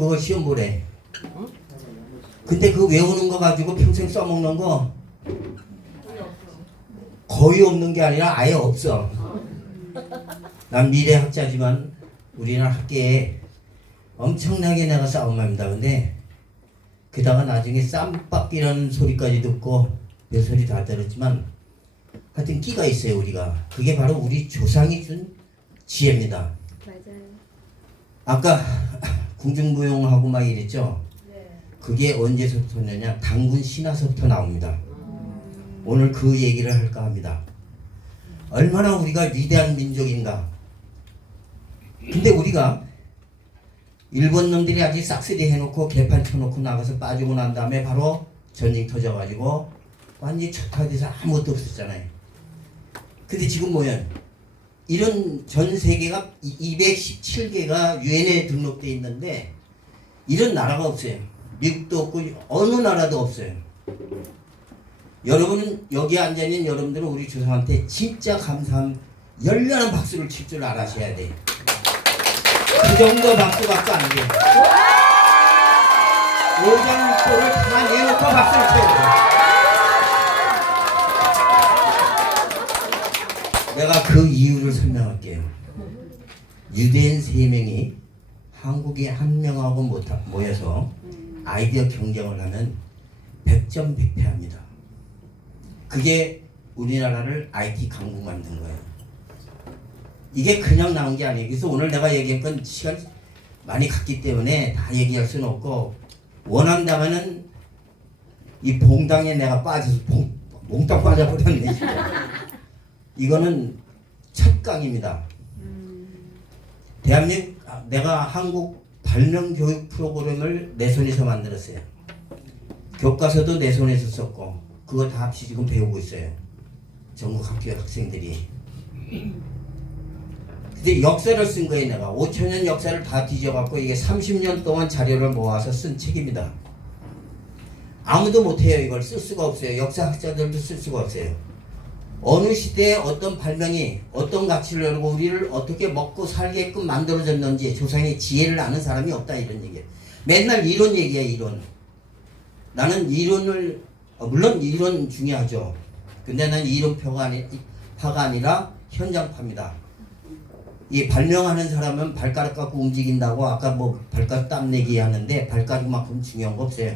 그거 시험 보래. 근데 그 외우는 거 가지고 평생 써먹는 거 거의 없는 게 아니라 아예 없어. 난 미래학자지만 우리나라 학계에 엄청나게 내가 싸움합니다. 근데 그다가 나중에 쌈밥이라는 소리까지 듣고 몇 소리 다 들었지만 하여튼 끼가 있어요. 우리가 그게 바로 우리 조상이 준 지혜입니다. 맞아요. 아까 궁중부용하고 막 이랬죠. 네. 그게 언제서부터냐? 당군 신화서부터 나옵니다. 오늘 그 얘기를 할까 합니다. 얼마나 우리가 위대한 민족인가. 근데 우리가 일본 놈들이 아직 싹쓸이 해놓고 개판 쳐놓고 나가서 빠지고 난 다음에 바로 전쟁 터져가지고 완전히 초토화돼서 아무것도 없었잖아요. 근데 지금 뭐야? 이런 전 세계가 217개가 유엔에 등록돼 있는데 이런 나라가 없어요. 미국도 없고 어느 나라도 없어요. 여러분은 여기 앉아있는 여러분들은 우리 조상한테 진짜 감사한 열렬한 박수를 칠 줄 알아셔야 돼. 그 정도 박수밖에 안 돼. 오장육부를 다 내놓고 박수를 쳐야 돼. 내가 그 이유를 설명할게요. 유대인 3명이 한국에 1명하고 모여서 아이디어 경쟁을 하면 100점 100패합니다. 그게 우리나라를 IT 강국 만든 거예요. 이게 그냥 나온 게 아니에요. 그래서 오늘 내가 얘기한 건 시간 많이 갔기 때문에 다 얘기할 수는 없고 원한다면은 이 봉당에 내가 빠져서 몽땅 빠져버렸네. 이거는 첫 강입니다. 대한민국 내가 한국 발명 교육 프로그램을 내 손에서 만들었어요. 교과서도 내 손에서 썼고 그거 다 합치 지금 배우고 있어요. 전국 학교 학생들이. 근데 역사를 쓴 거예요. 내가 5천년 역사를 다 뒤져갖고 이게 30년 동안 자료를 모아서 쓴 책입니다. 아무도 못해요. 이걸 쓸 수가 없어요. 역사학자들도 쓸 수가 없어요. 어느 시대에 어떤 발명이 어떤 가치를 열고 우리를 어떻게 먹고 살게끔 만들어졌는지 조상의 지혜를 아는 사람이 없다 이런 얘기예요. 맨날 이론 얘기야. 이론. 나는 이론을 물론 이론 중요하죠. 근데 난 이론파가 아니라 현장파입니다. 이 발명하는 사람은 발가락 갖고 움직인다고 아까 뭐 발가락 땀내기 하는데 발가락만큼 중요한 거 없어요.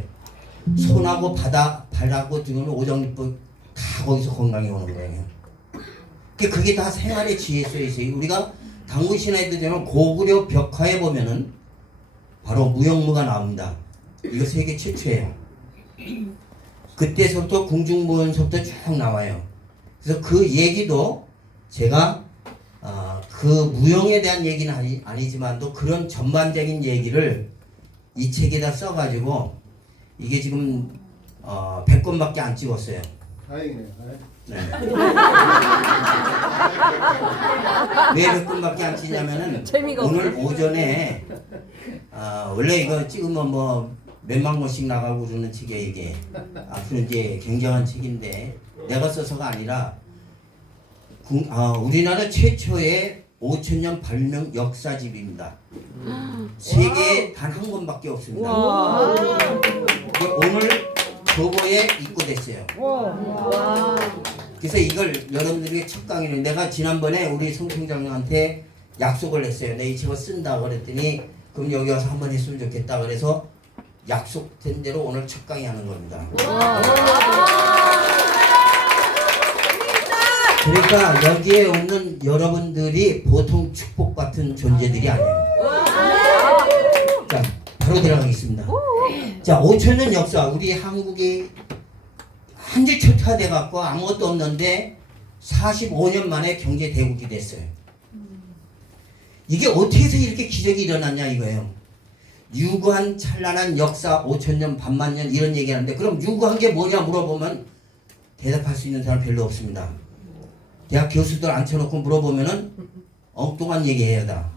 손하고 발하고 등은 오정립부 다 거기서 건강이 오는 거예요. 그게 다 생활의 지혜에 써 있어요. 우리가 당군 신화에 되면 고구려 벽화에 보면은 바로 무형무가 나옵니다. 이거 세계 최초예요. 그때서부터 궁중무원서부터 쭉 나와요. 그래서 그 얘기도 제가 그 무용에 대한 얘기는 아니지만도 그런 전반적인 얘기를 이 책에다 써가지고 이게 지금 100권밖에 안 찍었어요. 다행이네요. 네. 왜 100권밖에 안 찍냐면은 오늘 오전에 원래 이거 찍으면 뭐 몇만 권씩 나가고 그러는 책이에요 이게. 앞으로 이제 굉장한 책인데 내가 써서가 아니라 우리나라 최초의 5천년 발명 역사집입니다. 세계에 단 한 권밖에 없습니다. 오늘 교보에 입고됐어요. 그래서 이걸 여러분들에게 첫 강의를 내가 지난번에 우리 송총장님한테 약속을 했어요. 내 이 책을 쓴다 그랬더니 그럼 여기 와서 한번 했으면 좋겠다 그래서 약속된 대로 오늘 첫 강의 하는 겁니다. 그러니까 여기에 오는 여러분들이 보통 축복 같은 존재들이 아니에요. 자, 바로 들어가겠습니다. 자, 5천년 역사, 우리 한국이 한지 초토화돼 갖고 아무것도 없는데 45년 만에 경제 대국이 됐어요. 이게 어떻게 해서 이렇게 기적이 일어났냐 이거예요. 유구한 찬란한 역사 5천년 반만년 이런 얘기하는데 그럼 유구한 게 뭐냐 물어보면 대답할 수 있는 사람 별로 없습니다. 대학 교수들 앉혀놓고 물어보면은 엉뚱한 얘기해야 다.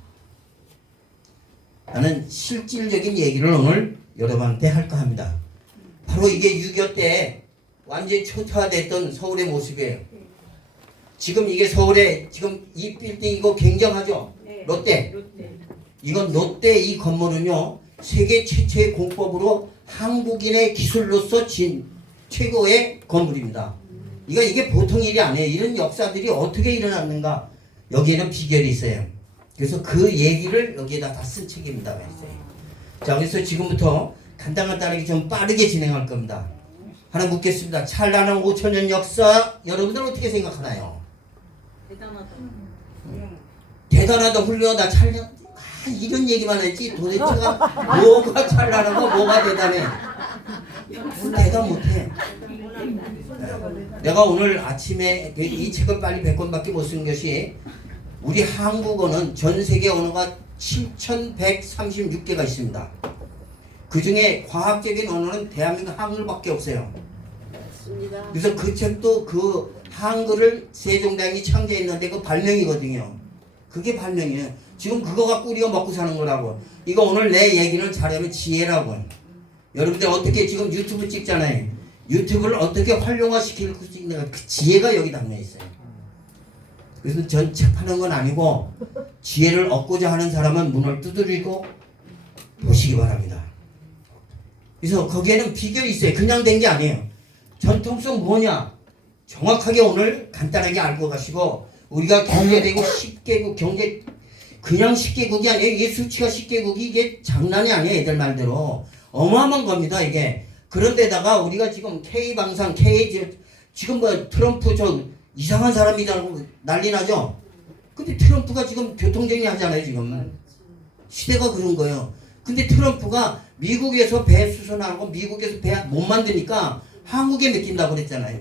나는 실질적인 얘기를 오늘 여러분한테 할까 합니다. 바로 이게 6.25 때 완전히 초토화됐던 서울의 모습이에요. 지금 이게 서울에 지금 이 빌딩 이거 굉장하죠? 롯데. 이건 롯데 이 건물은요 세계 최초의 공법으로 한국인의 기술로서 진 최고의 건물입니다. 이게 보통 일이 아니에요. 이런 역사들이 어떻게 일어났는가? 여기에는 비결이 있어요. 그래서 그 얘기를 여기에다 다 쓴 책입니다. 자, 그래서 지금부터 간단하게 좀 빠르게 진행할 겁니다. 하나 묻겠습니다. 찬란한 5천년 역사 여러분들 어떻게 생각하나요? 대단하다, 훌륭하다, 찬란. 이런 얘기만 했지 도대체가 뭐가 찬란하고 뭐가 대단해? 대단 못해. 내가 오늘 아침에 이 책을 빨리 100권밖에 못 쓴 것이 우리 한국어는 전 세계 언어가 7,136개가 있습니다. 그 중에 과학적인 언어는 대한민국 한글밖에 없어요. 그래서 그 책도 그 한글을 세종대왕이 창제했는데 그 발명이거든요. 그게 발명이에요. 지금 그거 갖고 우리가 먹고 사는 거라고. 이거 오늘 내 얘기는 잘하면 지혜라고. 여러분들 어떻게 지금 유튜브 찍잖아요. 유튜브를 어떻게 활용화시킬 수 있는 그 지혜가 여기 담겨 있어요. 그래서 전 책 파는 건 아니고 지혜를 얻고자 하는 사람은 문을 두드리고 보시기 바랍니다. 그래서 거기에는 비결이 있어요. 그냥 된 게 아니에요. 전통성 뭐냐? 정확하게 오늘 간단하게 알고 가시고 우리가 경제되고 10개국 경제 그냥 10개국이 아니에요. 이게 수치가 10개국이 이게 장난이 아니에요. 애들 말대로 어마어마한 겁니다. 이게 그런데다가 우리가 지금 K방상 지금 뭐 트럼프 저 이상한 사람이라고 난리 나죠. 근데 트럼프가 지금 교통정리 하잖아요. 지금 시대가 그런 거예요. 근데 트럼프가 미국에서 배 수선하고 미국에서 배 못 만드니까 한국에 맡긴다고 그랬잖아요.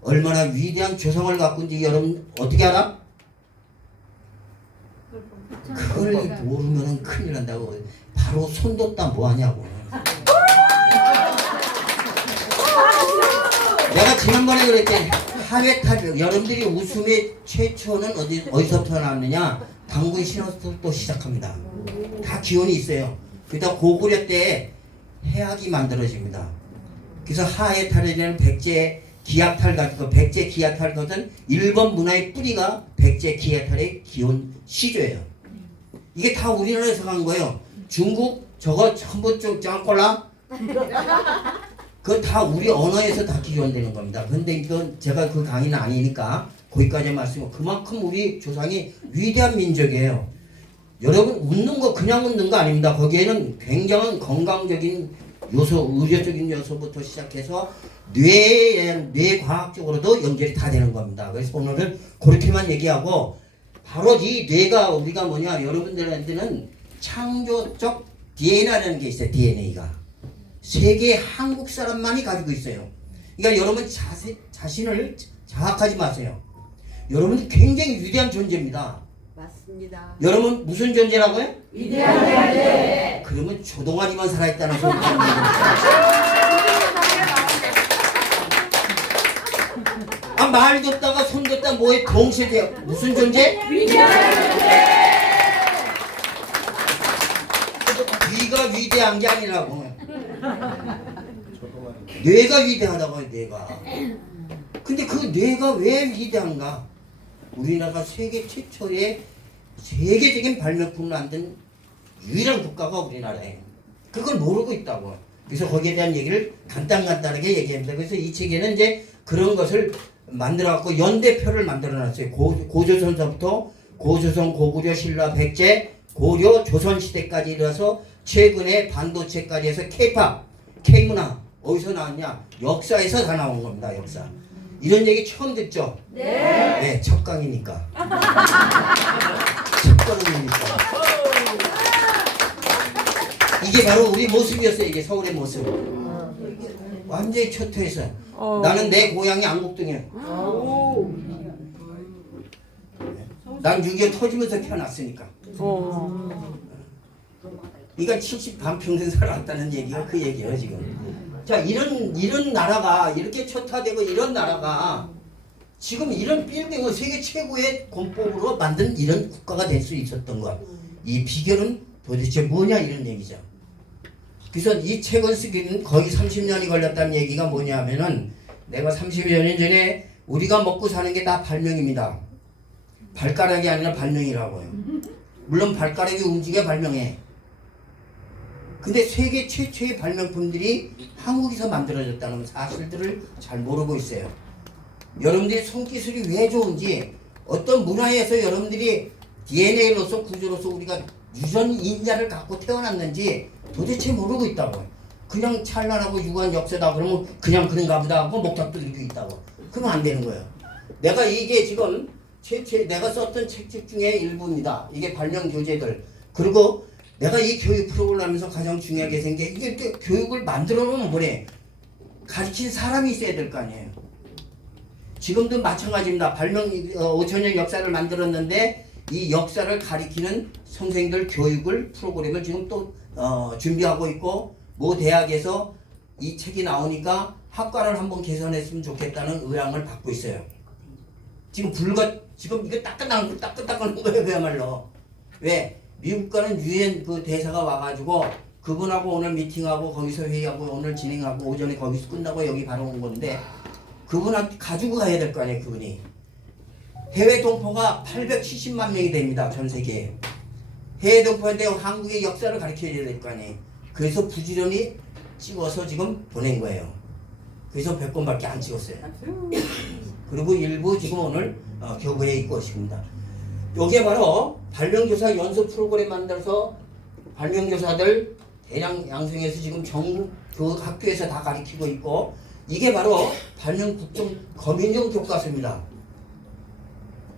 얼마나 위대한 조성을 갖고 있는지 여러분 어떻게 알아? 그걸 모르면 큰일 난다고. 바로 손 뒀다 뭐하냐고. 내가 지난번에 그랬지. 하회 탈 여러분들이 웃음의 최초는 어디서부터 나왔느냐? 당군 신화부터 시작합니다. 다 기원이 있어요. 그러다 고구려 때 해악이 만들어집니다. 그래서 하회 탈이라는 백제 기약탈 같은 백제 기약탈 것은 일본 문화의 뿌리가 백제 기약탈의 기원 시조예요. 이게 다 우리나라에서 간 거예요. 중국 저거 전부 좀 짱꼴라? 그거 다 우리 언어에서 다 기원되는 겁니다. 근데 이건 제가 그 강의는 아니니까 거기까지 말씀을 그만큼 우리 조상이 위대한 민족이에요. 여러분 웃는 거 그냥 웃는 거 아닙니다. 거기에는 굉장한 건강적인 요소, 의료적인 요소부터 시작해서 뇌과학적으로도 연결이 다 되는 겁니다. 그래서 오늘은 그렇게만 얘기하고 바로 이 뇌가 우리가 뭐냐 여러분들한테는 창조적 DNA라는 게 있어요. DNA가 세계 한국 사람만이 가지고 있어요. 그러니까 여러분 자신을 자학하지 마세요. 여러분은 굉장히 위대한 존재입니다. 맞습니다. 여러분 무슨 존재라고요? 위대한 존재. 그러면 조동아리만 살아있다는 소리. 아, 말 듣다가 손 듣다 뭐에 동시에 돼요. 무슨 존재? 위대한 존재. 네가 위대한 게 아니라고. 뇌가 위대하다고요. 뇌가. 근데 그 뇌가 왜 위대한가? 우리나라가 세계 최초의 세계적인 발명품을 만든 유일한 국가가 우리나라예요. 그걸 모르고 있다고. 그래서 거기에 대한 얘기를 간단하게 얘기합니다. 그래서 이 책에는 이제 그런 것을 만들어갖고 연대표를 만들어놨어요. 고조선서부터 고조선, 고구려, 신라, 백제, 고려, 조선시대까지 이르러서 최근에 반도체까지 해서 K-팝, K-문화 어디서 나왔냐? 역사에서 다 나온 겁니다. 역사. 이런 얘기 처음 듣죠? 네. 네, 첫 강이니까. 첫 걸음이니까. 이게 바로 우리 모습이었어요. 이게 서울의 모습. 완전히 초토해서. 나는 내 고향이 안국동이에요. 난 6.25 터지면서 태어났으니까. 그러니까 70 반평생 살아왔다는 얘기가 그 얘기예요 지금. 자 이런 나라가 이렇게 초토화되고 이런 나라가 지금 이런 빌딩을 세계 최고의 공법으로 만든 이런 국가가 될 수 있었던 것. 이 비결은 도대체 뭐냐 이런 얘기죠. 그래서 이 책을 쓰기는 거의 30년이 걸렸다는 얘기가 뭐냐면은 내가 30여 년 전에 우리가 먹고 사는 게 다 발명입니다. 발가락이 아니라 발명이라고요. 물론 발가락이 움직여 발명해. 근데 세계 최초의 발명품들이 한국에서 만들어졌다는 사실들을 잘 모르고 있어요. 여러분들이 손기술이 왜 좋은지, 어떤 문화에서 여러분들이 DNA로서 구조로서 우리가 유전 인자를 갖고 태어났는지 도대체 모르고 있다고. 그냥 찬란하고 유구한 역사다 그러면 그냥 그런가 보다 하고 목탁도 들고 있다고. 그러면 안 되는 거예요. 내가 이게 지금 내가 썼던 책집 중에 일부입니다. 이게 발명 교재들. 그리고 내가 이 교육 프로그램을 하면서 가장 중요하게 생긴 게 이게 교육을 만들어 놓으면 뭐래? 가르친 사람이 있어야 될 거 아니에요. 지금도 마찬가지입니다. 발명 5천년 역사를 만들었는데 이 역사를 가리키는 선생들 교육을 프로그램을 지금 또 준비하고 있고, 모 대학에서 이 책이 나오니까 학과를 한번 개선했으면 좋겠다는 의향을 받고 있어요. 지금 지금 이거 따끈따끈한 거예요, 그야말로. 왜? 미국 가는 유엔 그 대사가 와가지고 그분하고 오늘 미팅하고 거기서 회의하고 오늘 진행하고 오전에 거기서 끝나고 여기 바로 온 건데, 그분한테 가지고 가야 될 거 아니에요, 그분이. 해외 동포가 870만 명이 됩니다, 전 세계에. 해외 동포인데 한국의 역사를 가르쳐야 될 거 아니에요. 그래서 부지런히 찍어서 지금 보낸 거예요. 그래서 100권밖에 안 찍었어요. 그리고 일부 지금 오늘 교부에 있고 있습니다. 요게 바로 발명교사 연수 프로그램 만들어서 발명교사들 대량 양성해서 지금 전국 그 학교에서 다 가르치고 있고, 이게 바로 발명국정 검인정 교과서입니다.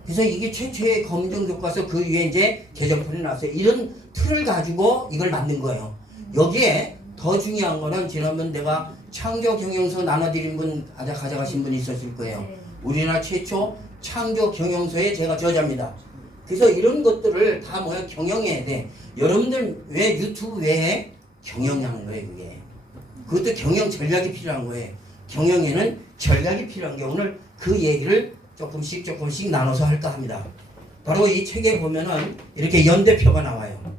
그래서 이게 최초의 검인정 교과서, 그 위에 이제 개정편이 나왔어요. 이런 틀을 가지고 이걸 만든 거예요. 여기에 더 중요한 거는 지난번 내가 창조 경영서 나눠드린 분 가져가신 분이 있었을 거예요. 우리나라 최초 창조 경영서의 제가 저자입니다. 그래서 이런 것들을 다 뭐야, 경영해야 돼. 여러분들 왜 유튜브 외에 경영하는 거예요, 그게. 그것도 경영 전략이 필요한 거예요. 경영에는 전략이 필요한 게, 오늘 그 얘기를 조금씩 나눠서 할까 합니다. 바로 이 책에 보면은 이렇게 연대표가 나와요.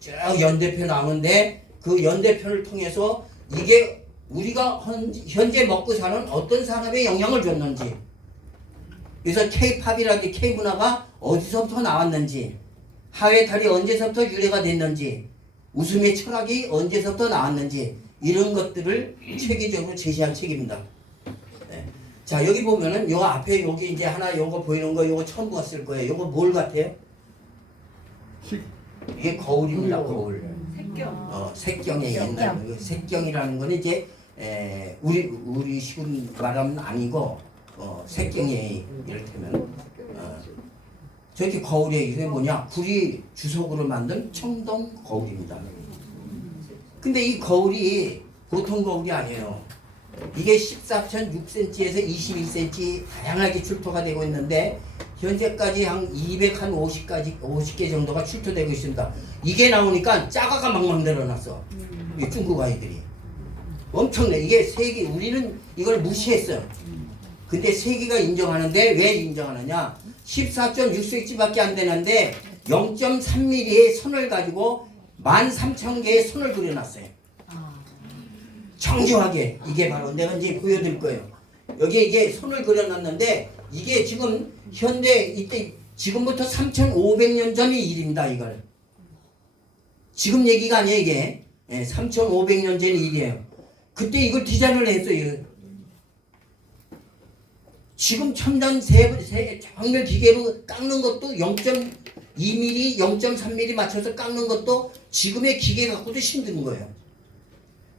쭉 연대표 나오는데 그 연대표를 통해서 이게 우리가 현재 먹고 사는 어떤 산업에 영향을 줬는지, 그래서 K-팝이라든지 K-문화가 어디서부터 나왔는지, 하회탈이 언제서부터 유래가 됐는지, 웃음의 철학이 언제서부터 나왔는지, 이런 것들을 체계적으로 제시한 책입니다. 네. 자, 여기 보면은 요 앞에 여기 이제 하나 요거 보이는 거 요거 처음 봤을 거예요. 요거 뭘 같아요? 이게 거울입니다. 거울. 색경의 옛날 색경이라는 거는 이제 우리 시군 말하면 아니고 색경이 이를테면 저렇게 거울에 이게 뭐냐, 구리 주석으로 만든 청동 거울입니다. 근데 이 거울이 보통 거울이 아니에요. 이게 14.6cm에서 21cm 다양하게 출토가 되고 있는데 현재까지 한 250개 정도가 출토되고 있습니다. 이게 나오니까 짜가가 막 늘어났어. 이 중국 아이들이 엄청나. 이게 세계, 우리는 이걸 무시했어요. 근데 세계가 인정하는데, 왜 인정하느냐, 14.6cm밖에 안 되는데 0.3mm의 선을 가지고 13,000개의 선을 그려놨어요. 정교하게. 이게 바로 내가 이제 보여드릴 거예요. 여기에 이게 선을 그려놨는데, 이게 지금 현대 이때 지금부터 3,500년 전의 일입니다. 이걸 지금 얘기가 아니에요. 이게 3,500년 전의 일이에요. 그때 이걸 디자인을 했어요. 지금 첨단 정밀 기계로 깎는 것도 0.2mm, 0.3mm 맞춰서 깎는 것도 지금의 기계 갖고도 힘든 거예요.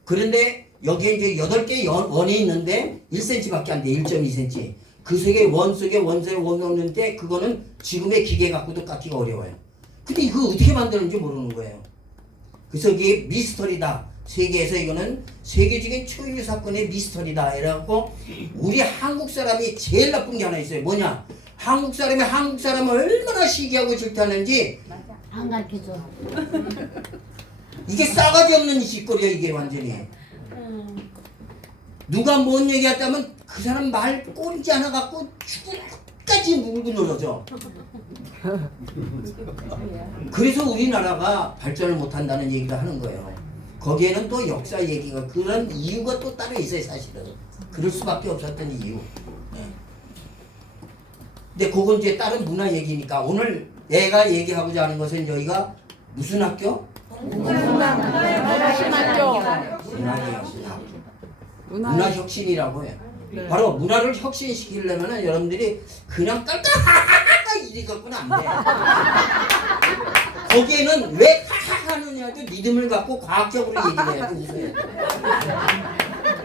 그런데 여기에 이제 8개의 원이 있는데 1cm밖에 안 돼. 1.2cm. 그 속에 원 속에 원소에 원이 없는데 그거는 지금의 기계 갖고도 깎기가 어려워요. 근데 이거 어떻게 만드는지 모르는 거예요. 그래서 이게 미스터리다. 세계에서 이거는 세계적인 초유의 사건의 미스터리다. 이래갖고 우리 한국 사람이 제일 나쁜 게 하나 있어요. 뭐냐? 한국 사람이 한국 사람을 얼마나 시기하고 질투하는지 안 가르쳐줘. 이게 싸가지 없는 짓거리야. 이게 완전히. 누가 뭔 얘기했다면 그 사람 말 꼬리지 않아 갖고 죽을 끝까지 물고 늘어져. 그래서 우리나라가 발전을 못한다는 얘기를 하는 거예요. 거기에는 또 역사 얘기가, 그런 이유가 또 따로 있어요. 사실은 그럴 수밖에 없었던 이유. 근데 그건 이제 다른 문화 얘기니까 오늘 내가 얘기하고자 하는 것은 여기가 무슨 학교? 문화예요. 문화 혁신이라고 해요. 바로 문화를 혁신시키려면 여러분들이 그냥 깔깔 이리 갖고는 안 돼. 거기에는 왜 하느냐도 리듬을 갖고 과학적으로 얘기를 해야 돼. 웃어야 돼.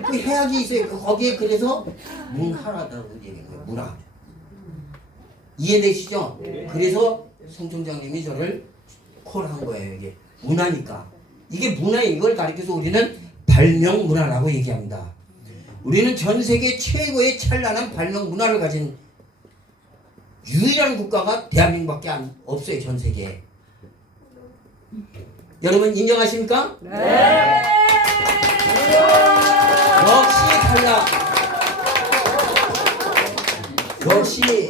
그 해악이 있어요. 거기에 그래서 문화라고 얘기해요. 문화. 이해되시죠? 그래서 송 총장님이 저를 콜한 거예요. 이게 문화니까. 이게 문화예요. 이걸 가리켜서 우리는 발명 문화라고 얘기합니다. 우리는 전 세계 최고의 찬란한 발명 문화를 가진 유일한 국가가 대한민국밖에 없어요. 전 세계에. 여러분 인정하십니까? 네. 역시 달라.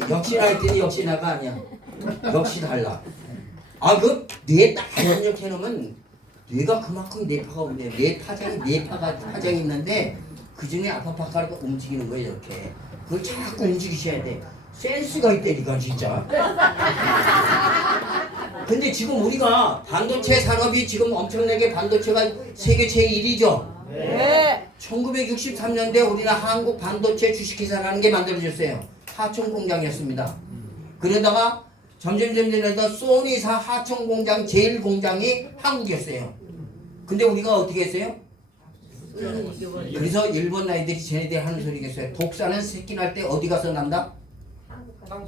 역시나 했더니 역시나가 아니야. 역시 달라. 그 뇌 딱 이렇게 해놓으면 뇌가 그만큼 뇌파가 오는데 뇌파장이 있는데 그 중에 아파파카가 움직이는 거예요. 이렇게. 그걸 자꾸 움직이셔야 돼. 센스가 있다니까 진짜. 근데 지금 우리가 반도체 산업이 지금 엄청나게 반도체가 세계 제1위죠. 네. 1963년대 우리는 한국 반도체 주식회사라는 게 만들어졌어요. 하청 공장이었습니다. 그러다가 점점 되다 소니사 하청 공장 제일 공장이 한국이었어요. 근데 우리가 어떻게 했어요? 그래서 일본 나이들이 쟤네들 하는 소리겠어요. 독사는 새끼 날 때 어디 가서 난다?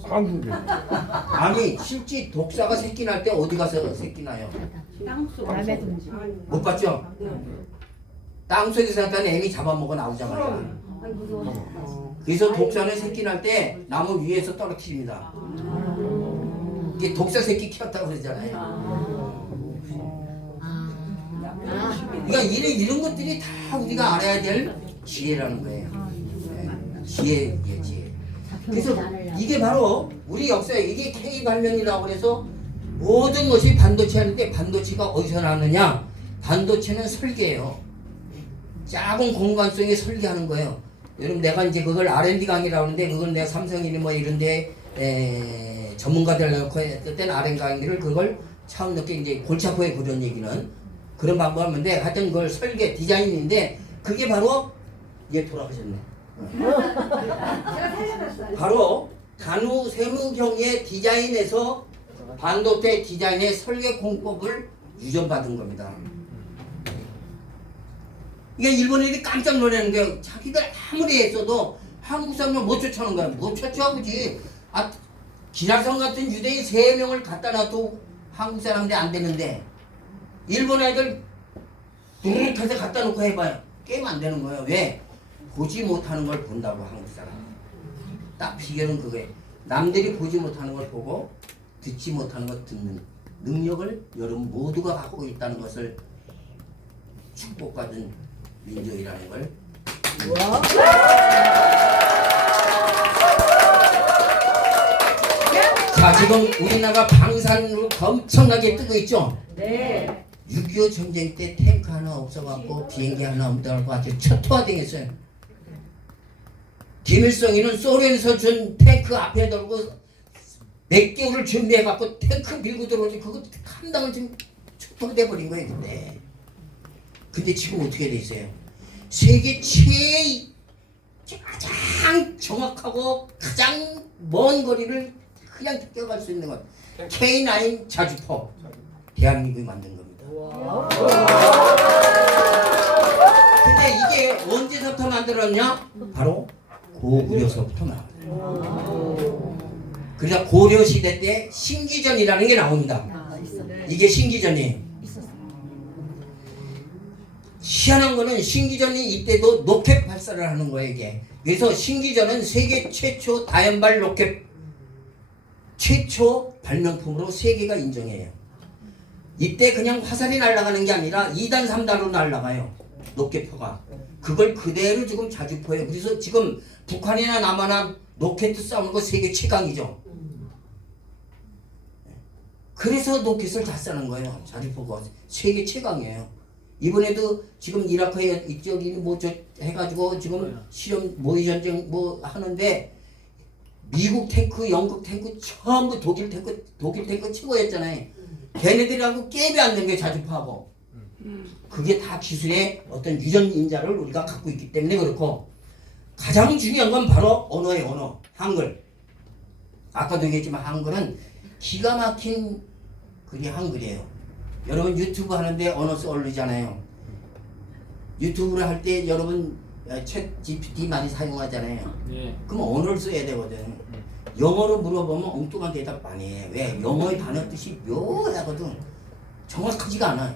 한국에. 아니 실제 독사가 새끼 날 때 어디 가서 새끼 나요? 못 봤죠? 땅속에서 살던 애미 잡아먹어 나오자마자. 그래서 독사는 새끼 날 때 나무 위에서 떨어뜨립니다. 이게 독사 새끼 키웠다고 그러잖아요. 그러니까 이런 것들이 다 우리가 알아야 될 지혜라는 거예요. 지혜. 그래서 이게 바로 우리 역사에 이게 K 발명이라고 해서 모든 것이 반도체 하는데 반도체가 어디서 나느냐? 반도체는 설계예요. 작은 공간성에 설계하는 거예요. 여러분 내가 이제 그걸 R&D 강의라고 하는데 그건 내가 삼성이니 뭐 이런데 전문가들 넣고 했을 때는 R&D 강의를 그걸 처음 늦게 이제 골치 아프게 그런 얘기는 그런 방법을 하는데 하여튼 그걸 설계 디자인인데 그게 바로 얘 돌아가셨네. 바로 간우 세무경의 디자인에서 반도체 디자인의 설계 공법을 유전받은 겁니다. 이게 일본 애들이 깜짝 놀라는 게 자기들 아무리 했어도 한국 사람을 못 쫓아오는 거야. 못 쫓아오지. 기라성 같은 유대인 3명을 갖다 놔도 한국 사람들이 안 되는데 일본 애들 둥글해서 갖다 놓고 해봐요. 게임 안 되는 거예요. 왜? 보지 못하는 걸 본다고 한국 사람. 딱 비결은 그거예요. 남들이 보지 못하는 걸 보고 듣지 못하는 걸 듣는 능력을 여러분 모두가 갖고 있다는 것을 축복받은 민족이라는 걸. 자 지금 우리나라 방산으로 엄청나게 뜨고 있죠? 네. 6.25 전쟁 때 탱크 하나 없어갖고 비행기 하나 없다고 아주 초토화되겠어요. 김일성이는 소련에서 준 탱크 앞에 들고 몇 개월을 준비해갖고 탱크 밀고 들어오지 그거 감당을 지금 초토화돼 버린 거예요 그때. 근데 지금 어떻게 돼 있어요? 세계 가장 정확하고 가장 먼 거리를 그냥 뛰어갈 수 있는 것 K9 자주포 대한민국이 만든 겁니다. 근데 이게 언제서부터 만들었냐? 바로 고구려서부터 나와요. 그래서 고려 시대 때 신기전이라는 게 나옵니다. 이게 신기전이에요. 희한한 거는 신기전이 이때도 로켓 발사를 하는 거예요 이게. 그래서 신기전은 세계 최초 다연발 로켓 최초 발명품으로 세계가 인정해요. 이때 그냥 화살이 날아가는 게 아니라 2단 3단으로 날아가요 로켓포가. 그걸 그대로 지금 자주포예요. 그래서 지금 북한이나 남한이나 로켓 싸우는 거 세계 최강이죠. 그래서 로켓을 잘 쏘는 거예요. 자주포가 세계 최강이에요. 이번에도 지금 이라크에 이쪽이 뭐 저 해가지고 지금 실험 모의 전쟁 뭐 하는데 미국 탱크, 영국 탱크 전부 독일 탱크 최고였잖아요. 걔네들하고 게임이 안 되는 게 자주파하고 그게 다 기술의 어떤 유전인자를 우리가 갖고 있기 때문에 그렇고 가장 중요한 건 바로 언어예요. 언어. 한글. 아까도 얘기했지만 한글은 기가 막힌 글이 한글이에요. 여러분 유튜브 하는데 언어 써올리잖아요. 유튜브를 할 때 여러분 챗 GPT 많이 사용하잖아요. 예. 그럼 언어를 써야 되거든. 영어로 물어보면 엉뚱한 대답 많이 해. 왜? 영어의 단어 뜻이 묘하거든. 정확하지가 않아요.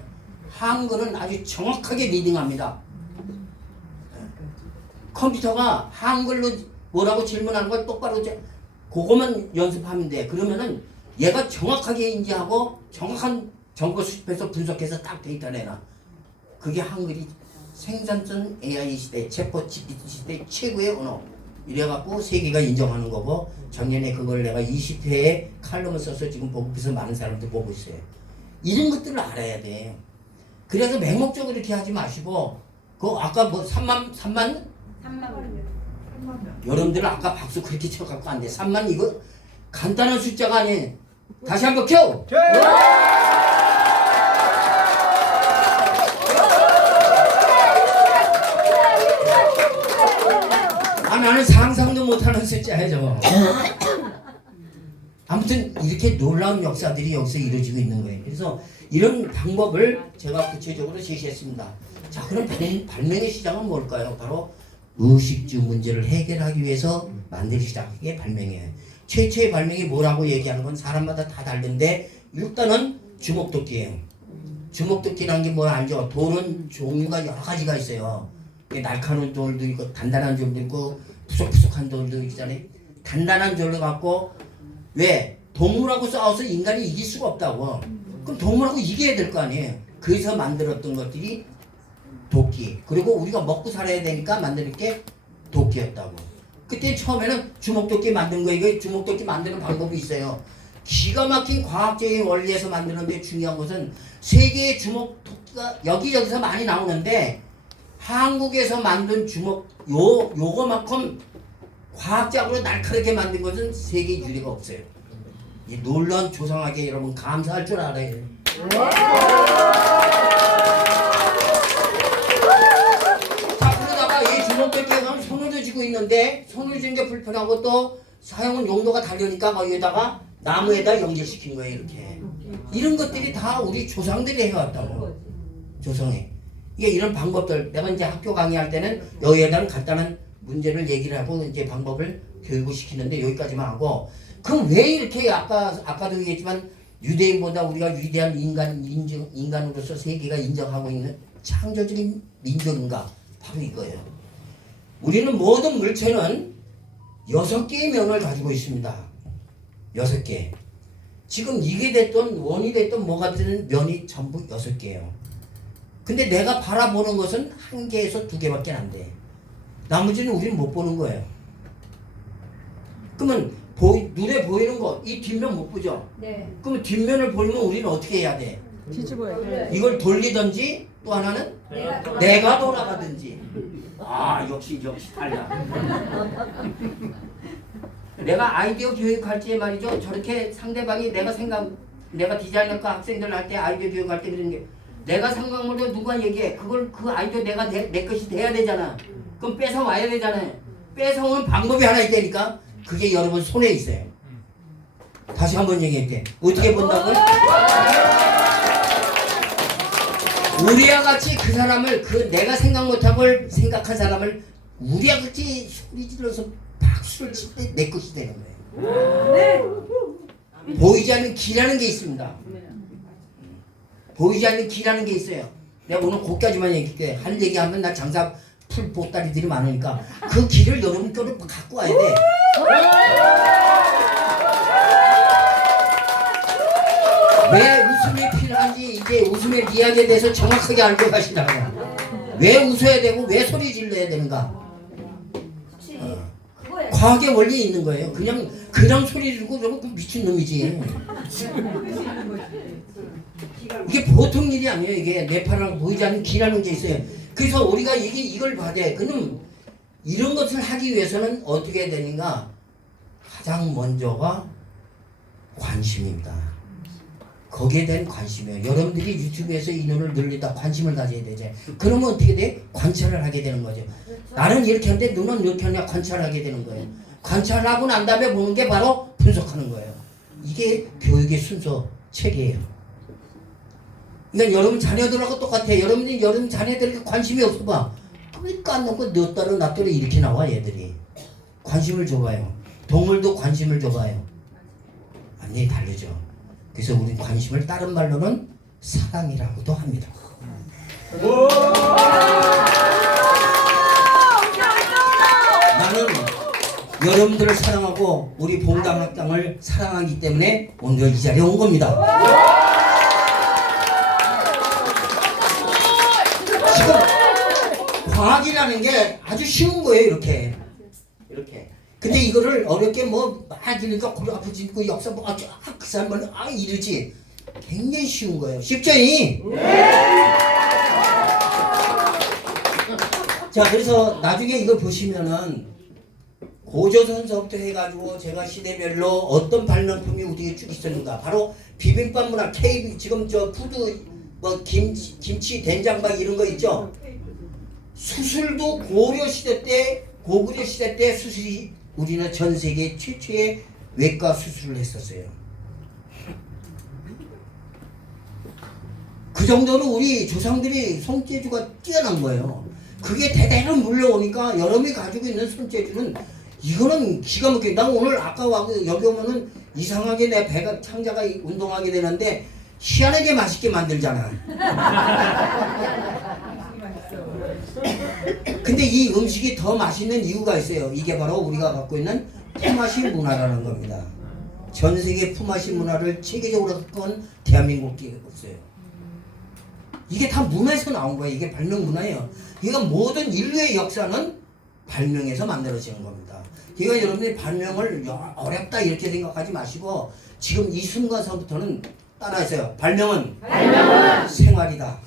한글은 아주 정확하게 리딩합니다. 컴퓨터가 한글로 뭐라고 질문하는 걸 똑바로 그거만 연습하면 돼. 그러면은 얘가 정확하게 인지하고 정확한 정보 수집해서 분석해서 딱 데이터 내놔. 그게 한글이 생산성 AI 시대, 챗봇 GPT 시대 최고의 언어. 이래갖고 세계가 인정하는 거고 작년에 그걸 내가 20회에 칼럼을 써서 지금 보고서 많은 사람들 보고 있어요. 이런 것들을 알아야 돼. 그래서 맹목적으로 이렇게 하지 마시고 그 아까 뭐 3만 여러분들 아까 박수 그렇게 쳐갖고 안 돼. 3만 이거 간단한 숫자가 아니에요. 다시 한번 켜! 나는 상상도 못하는 숫자야 저거. 아무튼 이렇게 놀라운 역사들이 여기서 이루어지고 있는 거예요. 그래서 이런 방법을 제가 구체적으로 제시했습니다. 자, 그럼 발명의 시작은 뭘까요? 바로 의식주 문제를 해결하기 위해서 만들기 시작한 게 발명이에요. 최초의 발명이 뭐라고 얘기하는 건 사람마다 다 다른데 일단은 주먹도끼예요. 주먹도끼라는 게 뭐 알죠? 돌은 종류가 여러 가지가 있어요. 날카로운 돌도 있고 단단한 돌도 있고 푸석푸석한 돌도 있잖아요. 단단한 돌을 갖고 왜? 동물하고 싸워서 인간이 이길 수가 없다고. 그럼 동물하고 이겨야 될 거 아니에요. 그래서 만들었던 것들이 도끼. 그리고 우리가 먹고 살아야 되니까 만드는 게 도끼였다고. 그때 처음에는 주먹도끼 만든 거, 이거 주먹도끼 만드는 방법이 있어요. 기가 막힌 과학적인 원리에서 만드는데 중요한 것은 세계의 주먹도끼가 여기저기서 많이 나오는데 한국에서 만든 주먹 요거만큼 과학적으로 날카롭게 만든 것은 세계 유례가 없어요. 이 놀라운 조상에게 여러분 감사할 줄 알아요. 자, 그러다가 이 주먹도끼가 손으로 쥐고 있는데 손으로 쥐는 게 불편하고 또 사용은 용도가 다르니까 거기에다가 나무에다 연결시킨 거예요. 이렇게 이런 것들이 다 우리 조상들이 해왔다고. 조상에 이게 이런 방법들 내가 이제 학교 강의할 때는 여기에다가 간단한 문제를 얘기를 하고 이제 방법을 교육을 시키는데 여기까지만 하고 그럼 왜 이렇게 아까도 얘기했지만 유대인보다 우리가 위대한 인간으로서 세계가 인정하고 있는 창조적인 민족인가? 바로 이거예요. 우리는 모든 물체는 6개의 면을 가지고 있습니다. 6개. 지금 이게 됐던 원이 됐던 뭐가 됐든 면이 전부 6개예요. 근데 내가 바라보는 것은 1개에서 2개밖에 안 돼. 나머지는 우리는 못 보는 거예요. 그러면 눈에 보이는 거, 이 뒷면 못 보죠? 네. 그러면 뒷면을 보려면 우리는 어떻게 해야 돼? 뒤집어야 돼. 이걸 돌리든지 또 하나는 내가 돌아가든지. 아, 역시 달라. 내가 아이디어 교육할 때 말이죠. 저렇게 상대방이 내가 디자이너과 학생들 할 때 아이디어 교육할 때 그런 게 내가 생각물로 누가 얘기해. 그 아이디어 내 것이 돼야 되잖아. 그럼 뺏어 와야 되잖아요. 뺏어 오는 방법이 하나 있다니까. 그게 여러분 손에 있어요. 다시 한번 얘기할게. 어떻게 본다고요? 우리와 같이 그 사람을 내가 생각 못한 걸 생각한 사람을 우리와 같이 소리 질러서 박수를 칠 때 내 것이 되는 거예요. 보이지 않는 기라는 게 있습니다. 보이지 않는 기라는 게 있어요. 내가 오늘 거기까지만 얘기할게. 할 얘기하면 나 장사 풀 보따리들이 많으니까 그 길을 여러분 거를 갖고 와야 돼. 왜 웃음이 필요한지 이제 웃음의 미학에 대해서 정확하게 알고 가시다고요. 왜 웃어야 되고 왜 소리 질러야 되는가? 과학의 원리에 있는 거예요. 그냥 소리 지르고 그러면 미친 놈이지. 이게 보통 일이 아니에요. 이게 뇌파랑 보이지 않는 기라는 게 있어요. 그래서 우리가 이걸 봐야 돼. 그럼 이런 것을 하기 위해서는 어떻게 해야 되는가? 가장 먼저가 관심입니다. 거기에 대한 관심이에요. 여러분들이 유튜브에서 인원을 늘리다 관심을 가져야 되죠. 그러면 어떻게 돼? 관찰을 하게 되는 거죠. 나는 이렇게 하는데 너는 이렇게 하냐 관찰하게 되는 거예요. 관찰하고 난 다음에 보는 게 바로 분석하는 거예요. 이게 교육의 순서 체계예요. 그러니까 여러분 자녀들하고 똑같아요. 여러분들이 여러분 자녀들에게 관심이 없어 봐. 그러니까 안 놓고 너 따로 나 따로 이렇게 나와 얘들이. 관심을 줘봐요. 동물도 관심을 줘봐요. 완전히 다르죠. 그래서 우리 관심을 다른 말로는 사랑이라고도 합니다. 나는 여러분들을 사랑하고 우리 봉담학당을 사랑하기 때문에 오늘 이 자리에 온 겁니다. 지금 과학이라는 게 아주 쉬운 거예요. 이렇게 근데 이거를 어렵게 막 이러니까 골 아프지고 역사 그 사람은 이러지. 굉장히 쉬운 거예요. 쉽죠? 자, 그래서 나중에 이거 보시면은 고조선서부터 해가지고 제가 시대별로 어떤 발명품이 우리에게 쭉 있었는가. 바로 비빔밥 문화, KB 지금 저 푸드 김치 된장 막 이런 거 있죠. 수술도 고려 시대 때 고구려 시대 때 수술이 우리는 전 세계 최초의 외과 수술을 했었어요. 그 정도로 우리 조상들이 손재주가 뛰어난 거예요. 그게 대대로 물려오니까 여러분이 가지고 있는 손재주는 이거는 기가 막히게. 나 오늘 아까 와서 여기 오면은 이상하게 내 배가 창자가 운동하게 되는데 희한하게 맛있게 만들잖아. 근데 이 음식이 더 맛있는 이유가 있어요. 이게 바로 우리가 갖고 있는 품앗이 문화라는 겁니다. 전 세계 품앗이 문화를 체계적으로 건 대한민국이 없어요. 이게 다 문화에서 나온 거예요. 이게 발명 문화예요. 그러니까 모든 인류의 역사는 발명에서 만들어지는 겁니다. 그러니까 여러분들이 발명을 어렵다 이렇게 생각하지 마시고 지금 이 순간서부터는 따라하세요. 발명은 생활이다.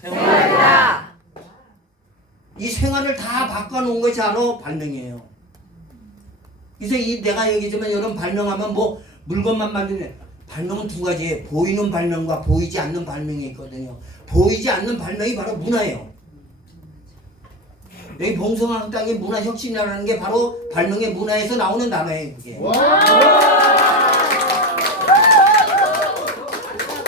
이 생활을 다 바꿔놓은 것이 바로 발명이에요. 그래서 내가 얘기하지만 여러분 발명하면 뭐 물건만 만드는 발명은 두 가지예요. 보이는 발명과 보이지 않는 발명이 있거든요. 보이지 않는 발명이 바로 문화예요. 여기 봉성학당의 문화혁신이라는 게 바로 발명의 문화에서 나오는 단어예요. 그게.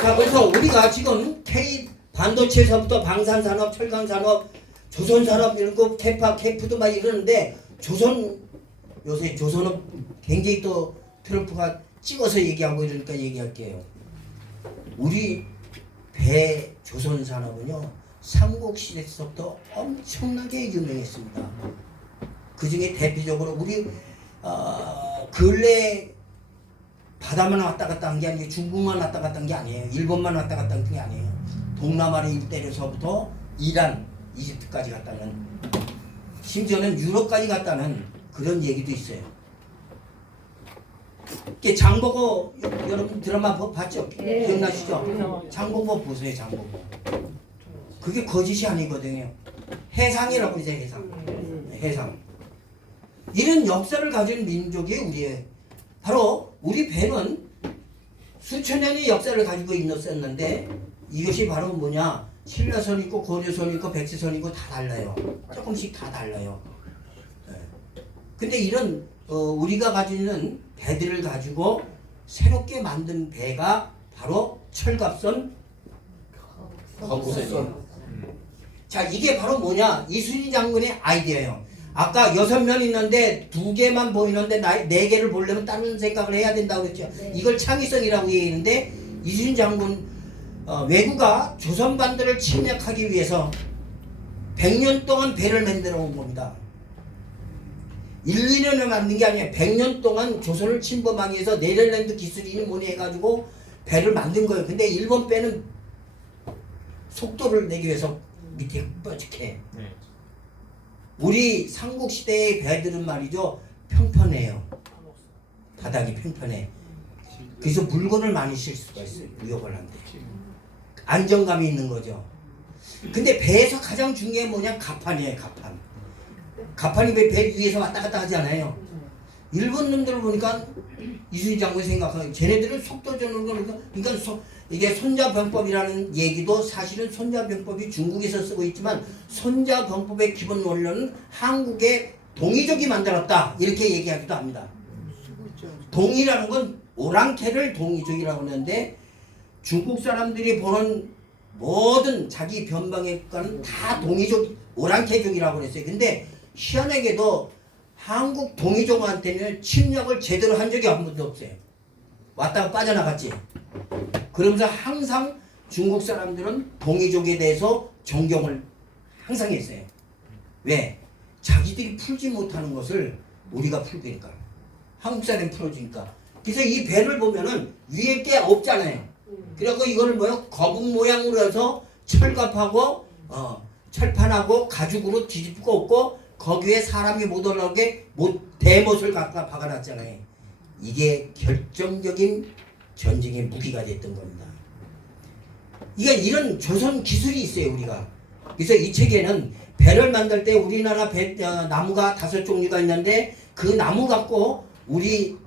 자, 그래서 우리가 지금 K 반도체에서부터 방산산업, 철강산업, 조선산업 이런 거 캐파, 캐프도 막 이러는데 요새 조선은 굉장히 또 트럼프가 찍어서 얘기하고 이러니까 얘기할게요. 우리 조선산업은요 삼국시대서부터 엄청나게 유명했습니다. 그 중에 대표적으로 우리 근래 바다만 왔다 갔다 한 게 아니고 중국만 왔다 갔다 한 게 아니에요. 일본만 왔다 갔다 한 게 아니에요. 동남아 일대로서부터 이란, 이집트까지 갔다는, 심지어는 유럽까지 갔다는 그런 얘기도 있어요. 장보고 여러분 드라마 봤죠? 기억나시죠? 장보고 보세요. 장보고. 그게 거짓이 아니거든요. 해상이라고 그러죠. 해상. 이런 역사를 가진 민족이 우리의 바로 우리 배는 수천 년의 역사를 가지고 있었는데 이것이 바로 뭐냐? 신라선 있고 고려선 있고 백제선 있고 다 달라요. 조금씩 다 달라요. 근데 이런 우리가 가지는 배들을 가지고 새롭게 만든 배가 바로 철갑선 거북선이에요. 자, 이게 바로 뭐냐? 이순신 장군의 아이디어예요. 아까 6면 있는데 2개만 보이는데 4개를 보려면 다른 생각을 해야 된다고 그랬죠. 이걸 창의성이라고 얘기했는데 이순신 장군 왜구가 조선반도를 침략하기 위해서 100년 동안 배를 만들어 온 겁니다. 1, 2년을 만든 게 아니에요. 100년 동안 조선을 침범하기 위해서 네덜란드 기술인이 뭐니 해가지고 배를 만든 거예요. 근데 일본 배는 속도를 내기 위해서 밑에 뾰족해. 우리 삼국시대의 배들은 말이죠. 평평해요. 바닥이 평평해. 그래서 물건을 많이 실 수가 있어요. 무역을 하는데. 안정감이 있는 거죠. 근데 배에서 가장 중요한 게 뭐냐? 갑판이에요. 갑판. 갑판이 배 위에서 왔다 갔다 하지 않아요. 일본 놈들을 보니까 이순신 장군이 생각하는 쟤네들은 속도전을 그러니까 이게 손자병법이라는 얘기도 사실은 손자병법이 중국에서 쓰고 있지만 손자병법의 기본 원료는 한국의 동이족이 만들었다 이렇게 얘기하기도 합니다. 동이라는 건 오랑캐를 동이족이라고 하는데 중국 사람들이 보는 모든 자기 변방의 국가는 다 동이족 오랑캐족이라고 그랬어요. 근데 희한하게도 한국 동이족한테는 침략을 제대로 한 적이 한 번도 없어요. 왔다가 빠져나갔지. 그러면서 항상 중국 사람들은 동이족에 대해서 존경을 항상 했어요. 왜? 자기들이 풀지 못하는 것을 우리가 풀니까. 한국 사람이 풀어주니까. 그래서 이 배를 보면은 위에 게 없잖아요. 그래갖고 이거를 뭐요? 거북 모양으로 해서 철갑하고 철판하고 가죽으로 뒤집고 없고 거기에 사람이 못 올라오게 대못을 갖다 박아놨잖아요. 이게 결정적인 전쟁의 무기가 됐던 겁니다. 이게 이런 조선 기술이 있어요 우리가. 그래서 이 책에는 배를 만들 때 우리나라 나무가 5종류가 있는데 그 나무 갖고 우리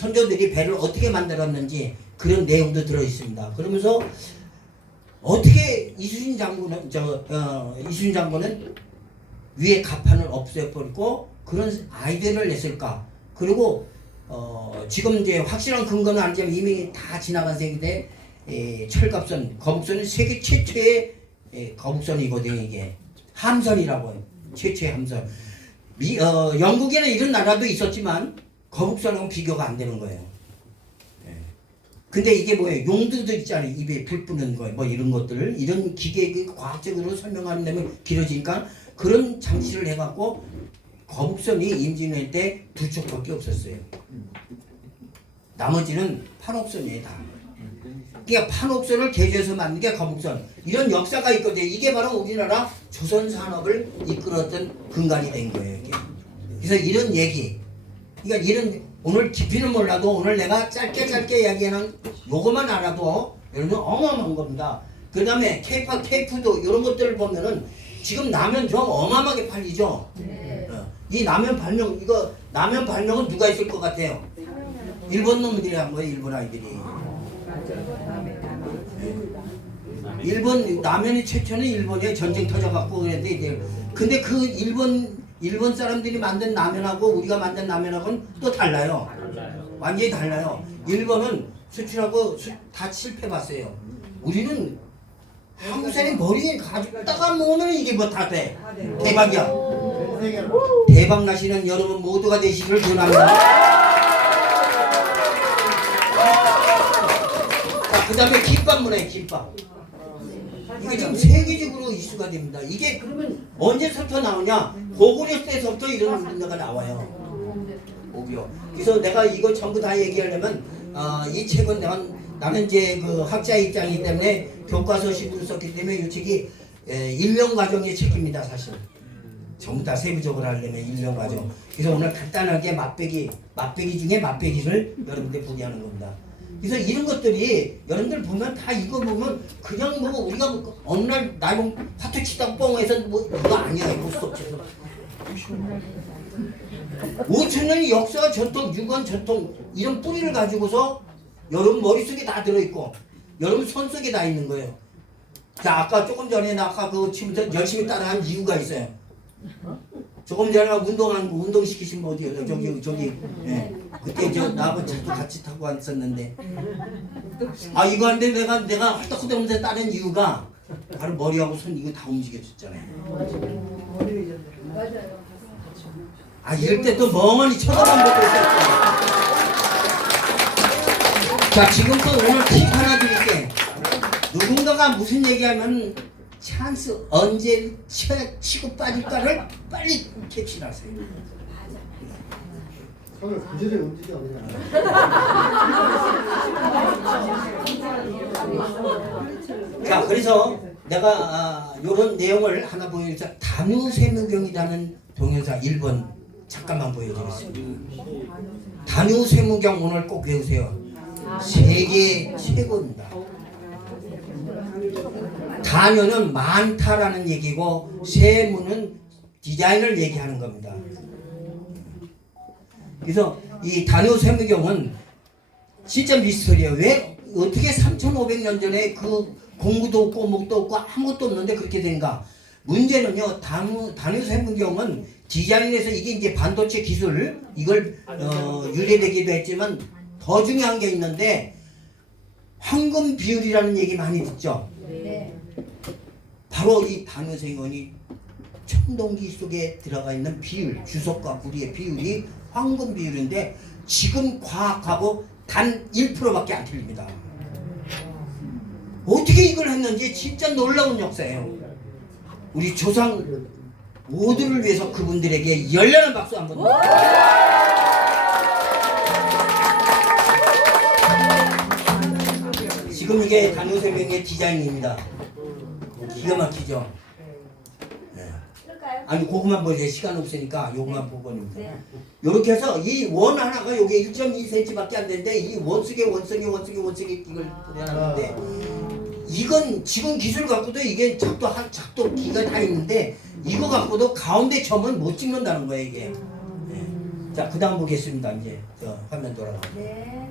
선조들이 배를 어떻게 만들었는지 그런 내용도 들어 있습니다. 그러면서 어떻게 이순신 장군은 위에 갑판을 없애버리고 그런 아이디어를 냈을까? 그리고 지금 이제 확실한 근거는 아니지만 이미 다 지나간 세기인데 철갑선, 거북선은 세계 최초의 거북선이거든요. 이게 함선이라고 해요. 최초의 함선. 영국에는 이런 나라도 있었지만 거북선하고 비교가 안 되는 거예요. 근데 이게 뭐예요? 용두들 있잖아요. 입에 불 뿌는 거, 뭐 이런 것들을 이런 기계 과학적으로 설명하는 데면 길어지니까 그런 장치를 해갖고 거북선이 임진왜란 때 2척밖에 없었어요. 나머지는 판옥선이에요 다. 그러니까 판옥선을 개조해서 만든 게 거북선. 이런 역사가 있거든요. 이게 바로 우리나라 조선 산업을 이끌었던 근간이 된 거예요. 이게. 그래서 이런 얘기. 그러니까 이런 오늘 깊이는 몰라도 오늘 내가 짧게 이야기하는 요것만 알아도 여러분 어마어마한 겁니다. 그 다음에 케이푸드 이런 것들을 보면은 지금 라면 좀 어마어마하게 팔리죠. 네. 이 라면 발명 라면 발명은 누가 있을 것 같아요? 일본 놈들이 한 거예요. 일본 아이들이. 일본 라면의 최초는 일본에 전쟁 터져갖고 그랬는데 이제 근데 그 일본 사람들이 만든 라면하고 우리가 만든 라면하고는 또 달라요. 완전히 달라요. 일본은 수출하고 다 실패봤어요. 우리는 한국 사람이 머리에 가죽다가 모으면 이게 뭐 다 돼. 대박이야. 대박 나시는 여러분 모두가 되시기를 기원합니다. 자, 그 다음에 김밥문화에 김밥. 이게 지금 세계적으로 이슈가 됩니다. 이게 그러면 언제부터 나오냐? 고구려 때서부터 이런 문제가 나와요. 고구려. 그래서 내가 이거 전부 다 얘기하려면 이 책은 나는 이제 그 학자 입장이기 때문에 교과서식으로 썼기 때문에 이 책이 1년 과정의 책입니다. 사실. 전부 다 세부적으로 하려면 1년 과정. 그래서 오늘 간단하게 맛배기 중에 맛배기를 여러분들 보게 하는 겁니다. 그래서 이런 것들이 여러분들 보면 다 이거 보면 그냥 뭐 우리가 어느 날 나이봉 화투 치다가 뻥해서 뭐 이거 아니야. 이거 수업에서 5,000년의 역사 전통 유관 전통 이런 뿌리를 가지고서 여러분 머릿속에 다 들어있고 여러분 손 속에 다 있는 거예요. 자 아까 조금 전에 나 아까 그 친구들 열심히 따라한 이유가 있어요. 조금 전에 운동 시키신 분 어디요? 저기 예. 그때 나하고 차도 같이 타고 왔었는데 이거 한데 내가 헐떡헐떡하면서 따른 이유가 바로 머리하고 손 이거 다 움직여줬잖아요. 이럴 때 또 멍하니 쳐다만 보고 있었어요. 자 지금 또 오늘 팁 하나 드릴게. 누군가가 무슨 얘기하면 찬스 언제 치고 빠질까를 빨리 캐치하세요. 구절에 움직여 그냥. 자 그래서 내가 요런 내용을 하나 보여드리자. 단유세무경이라는 동영상 1번 잠깐만 보여드리겠습니다. 단유세무경 오늘 꼭 외우세요. 세계 최고입니다. 단유는 많다라는 얘기고 세무는 디자인을 얘기하는 겁니다. 그래서 이 다뇨 세무경은 진짜 미스터리예요. 왜 어떻게 3,500년 전에 그 공구도 없고 목도 없고 아무것도 없는데 그렇게 된가? 문제는요. 다뇨 세무경은 디자인에서 이게 이제 반도체 기술 이걸 유래되기도 했지만 더 중요한 게 있는데 황금 비율이라는 얘기 많이 듣죠. 네. 바로 이 다뇨 세무경이 청동기 속에 들어가 있는 비율, 주석과 구리의 비율이 황금 비율인데 지금 과학하고 단 1%밖에 안 틀립니다. 어떻게 이걸 했는지 진짜 놀라운 역사예요. 우리 조상 모두를 위해서 그분들에게 열렬한 박수 한번 지금 이게 다뇨 세무경의 디자인입니다. 기가 막히죠. 네. 아니 그것만 보세요. 시간 없으니까 요것만 보고입니다. 요렇게 해서 이 원 하나가 요게 1.2cm밖에 안 되는데 이 원석에 이걸 그려놨는데 이건 지금 기술 갖고도 이게 작도 기가 다 있는데 이거 갖고도 가운데 점은 못 찍는다는 거예요 이게. 네. 자 그다음 보겠습니다. 이제 저 화면 돌아가. 네.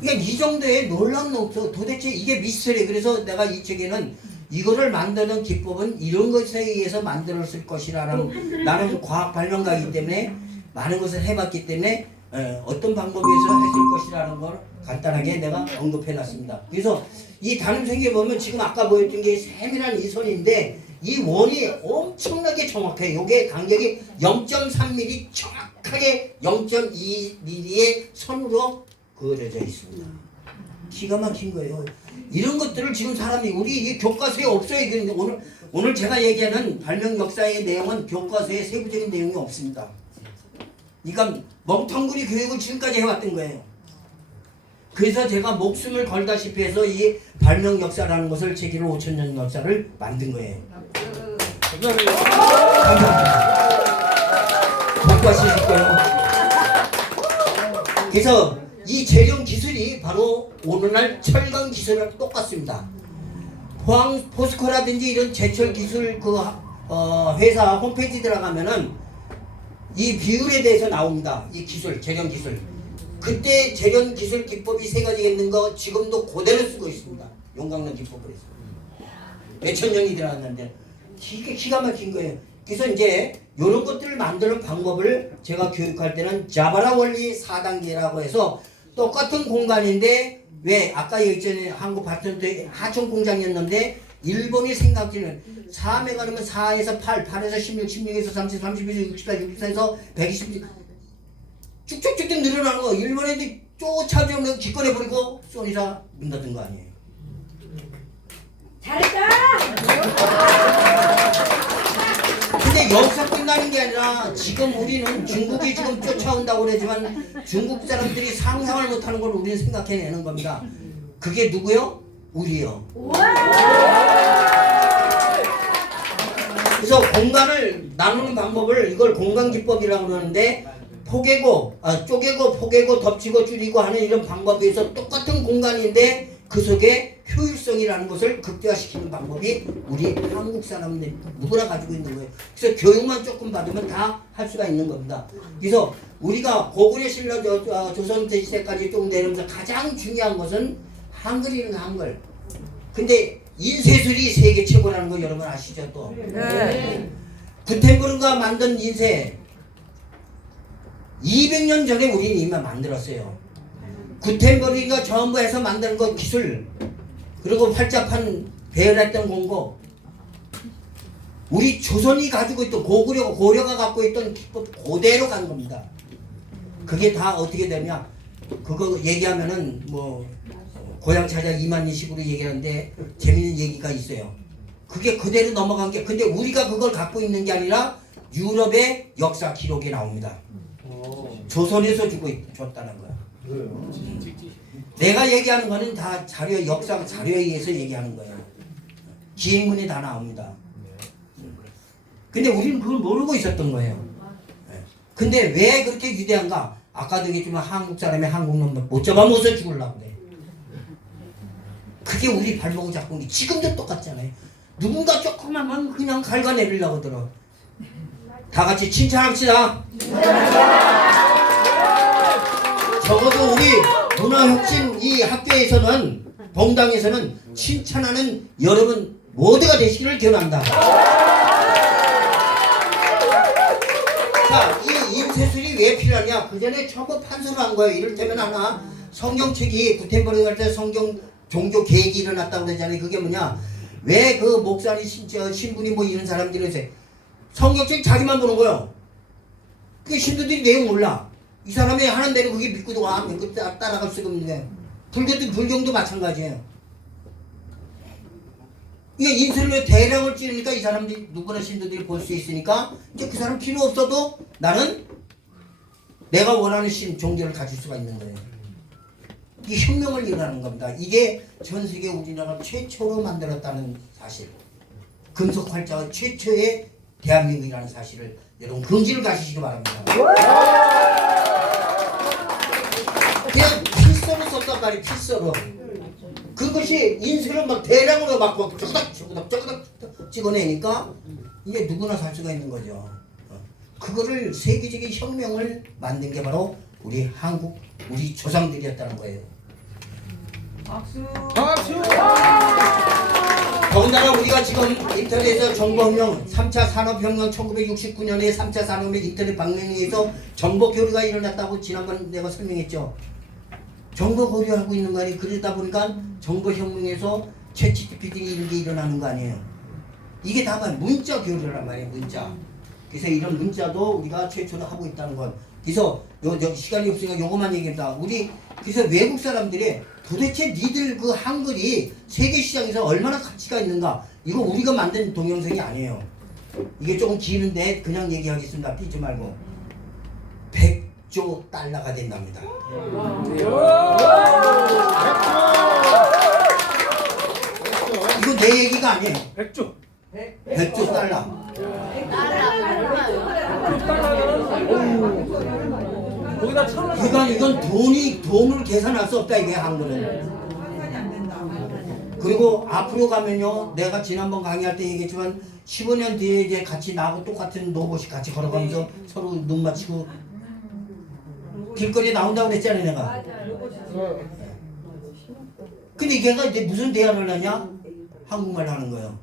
그러니까 이 정도의 놀라운 농도 도대체 이게 미스터리. 그래서 내가 이 책에는 이거를 만드는 기법은 이런 것에 의해서 만들었을 것이라는 나는 과학 발명가이기 때문에 많은 것을 해봤기 때문에 어떤 방법에서 했을 것이라는 걸 간단하게 내가 언급해놨습니다. 그래서 이 다림생에 보면 지금 아까 보였던 게 세밀한 이 선인데 이 원이 엄청나게 정확해요. 이게 간격이 0.3mm 정확하게 0.2mm의 선으로 그려져 있습니다. 기가 막힌 거예요. 이런 것들을 지금 사람이 우리 이 교과서에 없어요. 그런데 오늘 제가 얘기하는 발명 역사의 내용은 교과서에 세부적인 내용이 없습니다. 그러니까 멍텅구리 교육을 지금까지 해왔던 거예요. 그래서 제가 목숨을 걸다시피 해서 이 발명 역사라는 것을 제1 5천년 역사를 만든 거예요. 감사합니다. 복구하실 거예요. 그래서 이 재련 기술이 바로 오늘날 철강 기술이랑 똑같습니다. 포스코라든지 이런 제철 기술 회사 홈페이지 들어가면은 이 비율에 대해서 나옵니다. 이 기술, 재련 기술. 그때 재련 기술 기법이 세 가지가 있는 거 지금도 그대로 쓰고 있습니다. 용광로 기법을 해서. 몇천 년이 들어갔는데 기가 막힌 거예요. 그래서 이제 이런 것들을 만드는 방법을 제가 교육할 때는 자바라 원리 4단계라고 해서 똑같은 공간인데 왜 아까 얘기했잖아요. 한국 바톤도 하청 공장이었는데 일본이 생각지는 4메가 그러면 4에서 8, 8에서 16, 16에서 30, 31에서 64, 64에서 120 쭉쭉쭉쭉 늘어나는 거 일본 애들이 쫓아오면 기권해버리고 소니사 문 닫은 거 아니에요. 잘했다. 근데 여기서 끝나는 게 아니라 지금 우리는 중국이 지금 쫓아온다고 그러지만 중국 사람들이 상상을 못하는 걸 우리는 생각해내는 겁니다. 그게 누구요? 우리요. 그래서 공간을 나누는 방법을 이걸 공간기법이라고 그러는데 쪼개고 포개고 덮치고 줄이고 하는 이런 방법에서 똑같은 공간인데 그 속에 효율성이라는 것을 극대화시키는 방법이 우리 한국 사람들 누구나 가지고 있는 거예요. 그래서 교육만 조금 받으면 다 할 수가 있는 겁니다. 그래서 우리가 고구려 신라 조선 시대까지 쭉 내려오면서 가장 중요한 것은 한글이는 한글. 근데 인쇄술이 세계 최고라는 거 여러분 아시죠 또? 네. 구텐베르그가 만든 인쇄 200년 전에 우리는 이미 만들었어요. 구텐베르그가 전부 해서 만든 거 기술 그리고 활자판 배열했던 공고 우리 조선이 가지고 있던 고려가 갖고 있던 기법 그대로 간 겁니다. 그게 다 어떻게 되냐 그거 얘기하면은 뭐 고향 찾아 이만희식으로 얘기하는데 재밌는 얘기가 있어요. 그게 그대로 넘어간 게 근데 우리가 그걸 갖고 있는 게 아니라 유럽의 역사 기록에 나옵니다. 조선에서 줬다는 거야. 내가 얘기하는 거는 다 역사 자료에 의해서 얘기하는 거예요. 기행문이 다 나옵니다. 근데 우리는 그걸 모르고 있었던 거예요. 근데 왜 그렇게 위대한가? 아까도 얘기했지만 한국 사람이 한국놈 못 잡아먹어서 죽으려고 그래. 그게 우리 발목을 잡고 지금도 똑같잖아요. 누군가 조금만 그냥 갉아내리려고 들어. 다 같이 칭찬합시다. 적어도 우리 문화혁신 이 학교에서는 봉당에서는 칭찬하는 여러분 모두가 되시기를 기원합니다. 자, 이 임세술이 왜 필요하냐? 그 전에 전부 판서를 한 거예요. 이를테면 하나 성경책이 구텐버리 갈 때 성경 종교 계획이 일어났다고 그러잖아요. 그게 뭐냐? 왜 그 목사님 신분이 뭐 이런 사람들이 있어요. 성경책 자기만 보는 거예요. 그 신도들이 내용 몰라. 이 사람이 하는 대로 그게 믿고도 와. 믿고 따라갈 수가 없는데. 불경도 마찬가지예요. 이게 인쇄로 대량을 찌르니까 이 사람들이 누구나 신도들이 볼 수 있으니까 이제 그 사람 필요 없어도 나는 내가 원하는 종교를 가질 수가 있는 거예요. 이 혁명을 일어나는 겁니다. 이게 전 세계 우리나라 최초로 만들었다는 사실. 금속 활자가 최초의 대한민국이라는 사실을 여러분 긍지를 가지시기 바랍니다. 그냥 필서로 썼단 말이에요. 필서로. 그것이 인쇄를 막 대량으로 막 쪼그닥 찍어내니까 이게 누구나 살 수가 있는 거죠. 그거를 세계적인 혁명을 만든 게 바로 우리 한국, 우리 조상들이었다는 거예요. 박수. 더군다나 우리가 지금 인터넷에서 정보혁명 3차 산업혁명 1969년에 3차 산업의 인터넷 방면에서 정보교류가 일어났다고 지난번 내가 설명했죠. 정보 교류하고 있는 거 아니에요. 그러다 보니까 정보혁명에서 챗GPT 이런 게 일어나는 거 아니에요. 이게 다만 문자 교류란 말이에요. 문자. 그래서 이런 문자도 우리가 최초로 하고 있다는 것. 그래서 시간이 없으니까 요것만 얘기합니다. 그래서 외국 사람들이 도대체 니들 그 한글이 세계 시장에서 얼마나 가치가 있는가. 이거 우리가 만든 동영상이 아니에요. 이게 조금 기는데 그냥 얘기하겠습니다. 삐지 말고. 100조 달러가 된답니다. 이거 내 얘기가 아니에요. 100조. 100조 달러. 거기다 1,000원. 그러니까 이건 돈을 계산할 수 없다 이게 한글은. 그리고 앞으로 가면요, 내가 지난번 강의할 때 얘기했지만 15년 뒤에 이제 같이 나하고 똑같은 로봇이 같이 걸어가면서 서로 눈 맞추고 길거리에 나온다고 그랬잖아요 내가. 근데 걔가 이제 무슨 대화를 하냐? 한국말 하는 거예요.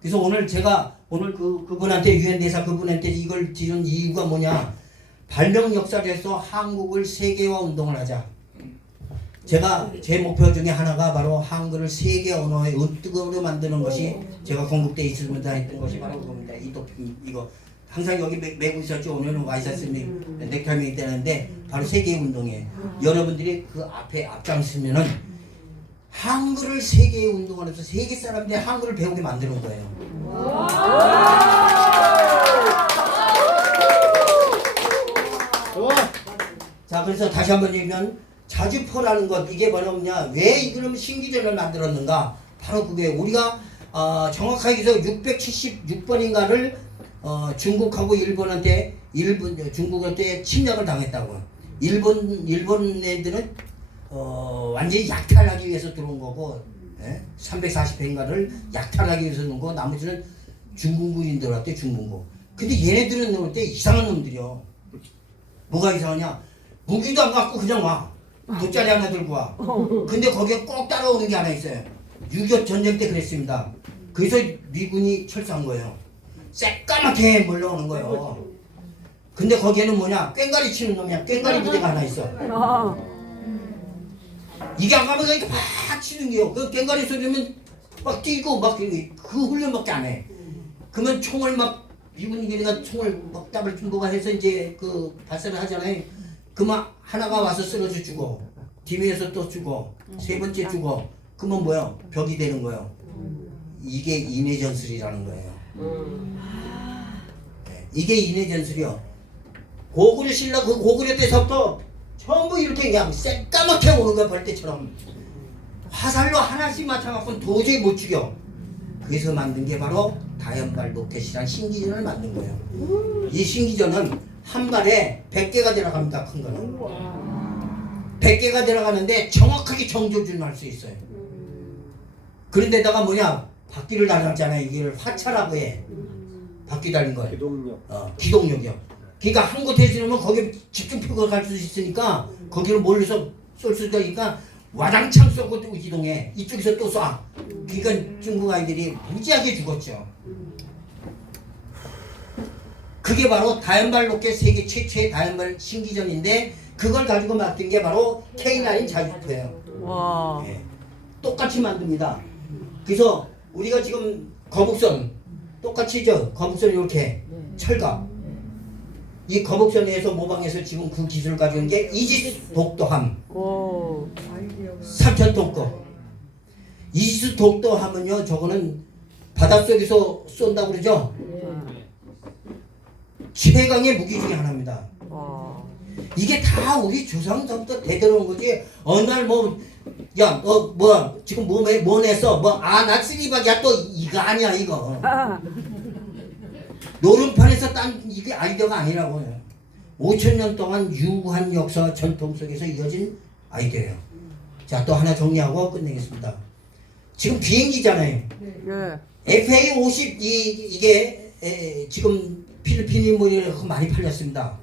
그래서 오늘 제가 그분한테 유엔 대사 그분한테 이걸 드린 이유가 뭐냐? 발명 역사를 해서 한국을 세계화 운동을 하자. 제가 제 목표 중에 하나가 바로 한글을 세계 언어의 으뜸으로 만드는 것이 제가 건국대에 있으면서 했던 것이 바로 그겁니다. 이거 항상 여기 메고 있었죠. 오늘은 와 있었으면 넥타이 되는데 바로 세계 운동이에요. 여러분들이 그 앞에 앞장서면은 한글을 세계의 운동하면서 세계 사람들이 한글을 배우게 만드는 거예요. 자, 그래서 다시 한번 얘기하면 자주포라는 것, 이게 뭐냐, 왜 이그럼 신기전을 만들었는가? 바로 그게 우리가 정확하게 해서 676번인가를 중국하고 중국한테 침략을 당했다고. 일본 애들은 완전히 약탈하기 위해서 들어온 거고, 340회인가를 약탈하기 위해서 놓은 거, 나머지는 중국인들한테 중국고. 근데 얘네들은 놓을 때 이상한 놈들이요. 뭐가 이상하냐? 무기도 안 갖고 그냥 와. 돗자리 하나 들고 와. 근데 거기에 꼭 따라오는 게 하나 있어요. 6.25 전쟁 때 그랬습니다. 그래서 미군이 철수한 거예요. 새까맣게 몰려오는 거예요. 근데 거기에는 뭐냐? 꽹과리 치는 놈이야. 꽹과리 부대가 하나 있어. 이게 안 가면 그러니까 막 치는 게요. 그 꽹과리 소리면 막 뛰고 막 그 훈련밖에 안 해. 그러면 총을 막 미군이가 총을 막 답을 준보가 해서 이제 그 발사를 하잖아요. 그만 하나가 와서 쓰러져 죽어. 뒤에서 또 죽어. 세 번째 죽어. 그러면 뭐야? 벽이 되는 거예요. 이게 인해전술이라는 거예요. 네, 이게 인해전술이요. 고구려 신라 그 고구려 때서부터 전부 이렇게 그냥 새까맣게 오는 거야. 벌떼처럼. 화살로 하나씩 맞춰갖고는 도저히 못 죽여. 그래서 만든 게 바로 다연발 로켓이란 신기전을 만든 거예요. 이 신기전은 한 발에 100개가 들어갑니다. 큰 거는 100개가 들어가는데 정확하게 정조준할 수 있어요. 그런데다가 뭐냐, 바퀴를 달았잖아요. 이걸 화차라고 해. 바퀴 달린 거예요. 기동력. 기동력이요. 그러니까 한 곳에 지르면 거기에 집중표가 갈 수 있으니까 거기로 몰려서 쏠 수가 있으니까 와장창 쏘고 또 이동해. 이쪽에서 또 쏴. 그러니까 중국 아이들이 무지하게 죽었죠. 그게 바로 다연발 로켓 세계 최초의 다연발 신기전인데 그걸 가지고 만든 게 바로 K9 자주포예요. 와. 예. 똑같이 만듭니다. 그래서 우리가 지금 거북선 똑같이 거북선 이렇게 철갑 이 거북선에서 모방해서 지금 그 기술을 가지고 게 이지스 독도함 오. 3,000톤 거. 이지스 독도함은요 저거는 바닷속에서 쏜다고 그러죠. 최강의 무기 중에 하나입니다. 와. 이게 다 우리 조상서부터 대대로 온 거지. 어느 날 야, 뭐 지금 뭐 냈어? 나 쓰리박이야. 또 이거 아니야 이거. 노름판에서 딴 이게 아이디어가 아니라고요. 5,000년 동안 유구한 역사와 전통 속에서 이어진 아이디어예요. 자, 또 하나 정리하고 끝내겠습니다. 지금 비행기잖아요. 예. FA-50 이게 지금 필리핀이 뭐 이렇게 많이 팔렸습니다.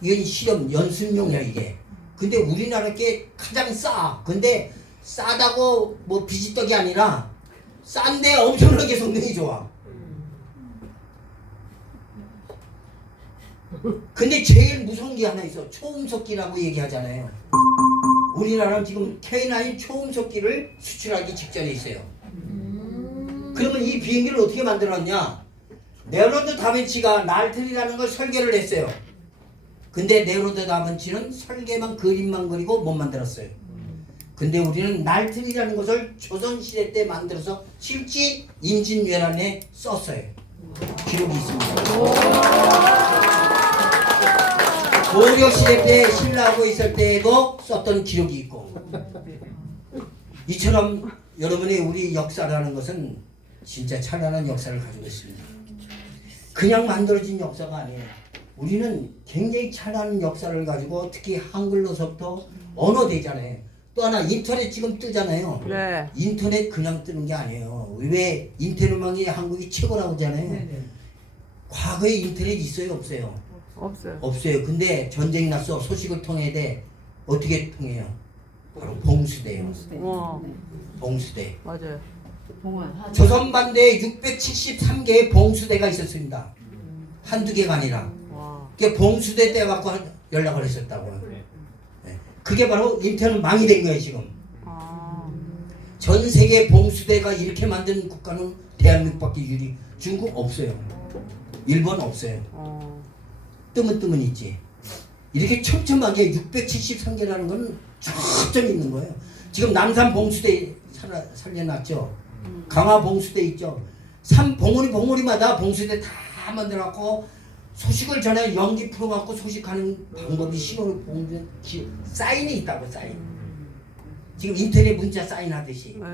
이건 실험 연습용이야 이게. 근데 우리나라 게 가장 싸. 근데 싸다고 뭐 비지떡이 아니라 싼데 엄청나게 성능이 좋아. 근데 제일 무서운 게 하나 있어. 초음속기라고 얘기하잖아요. 우리나라는 지금 K9 초음속기를 수출하기 직전에 있어요. 그러면 이 비행기를 어떻게 만들었냐? 레오나르도 다빈치가 날틀이라는 걸 설계를 했어요. 근데 레오나르도 다빈치는 설계만 그림만 그리고 못 만들었어요. 근데 우리는 날틀이라는 것을 조선시대 때 만들어서 실제 임진왜란에 썼어요. 기록이 있습니다. 고려시대 때 신라하고 있을 때에도 썼던 기록이 있고 이처럼 여러분의 우리 역사라는 것은 진짜 찬란한 역사를 가지고 있습니다. 그냥 만들어진 역사가 아니에요. 우리는 굉장히 찬란한 역사를 가지고 특히 한글로서부터 언어되잖아요. 또 하나 인터넷 지금 뜨잖아요. 네. 인터넷 그냥 뜨는 게 아니에요. 왜 인터넷망이 한국이 최고라고 하잖아요. 과거에 인터넷 있어요 없어요? 없어요. 없어요. 근데 전쟁 났어. 소식을 통해야 돼. 어떻게 통해요? 바로 봉수대요. 와. 봉수대. 맞아요. 조선반대에 673개의 봉수대가 있었습니다. 한두 개가 아니라. 와. 그게 봉수대 때 갖고 연락을 했었다고요. 네. 그게 바로 인터넷 망이 된 거예요 지금. 아. 전 세계 봉수대가 이렇게 만든 국가는 대한민국밖에 유리. 중국 없어요. 일본 없어요. 뜨문뜨문 있지. 이렇게 촘촘하게 673개라는 건 쫙쫙 있는 거예요. 지금 남산 봉수대 살려놨죠. 강화 봉수대 있죠. 봉우리마다 봉수대 다 만들어갖고 소식을 전해 연기 풀어갖고 소식하는 방법이 신호를 봉수대 사인이 있다고 사인. 지금 인터넷 문자 사인하듯이. 네.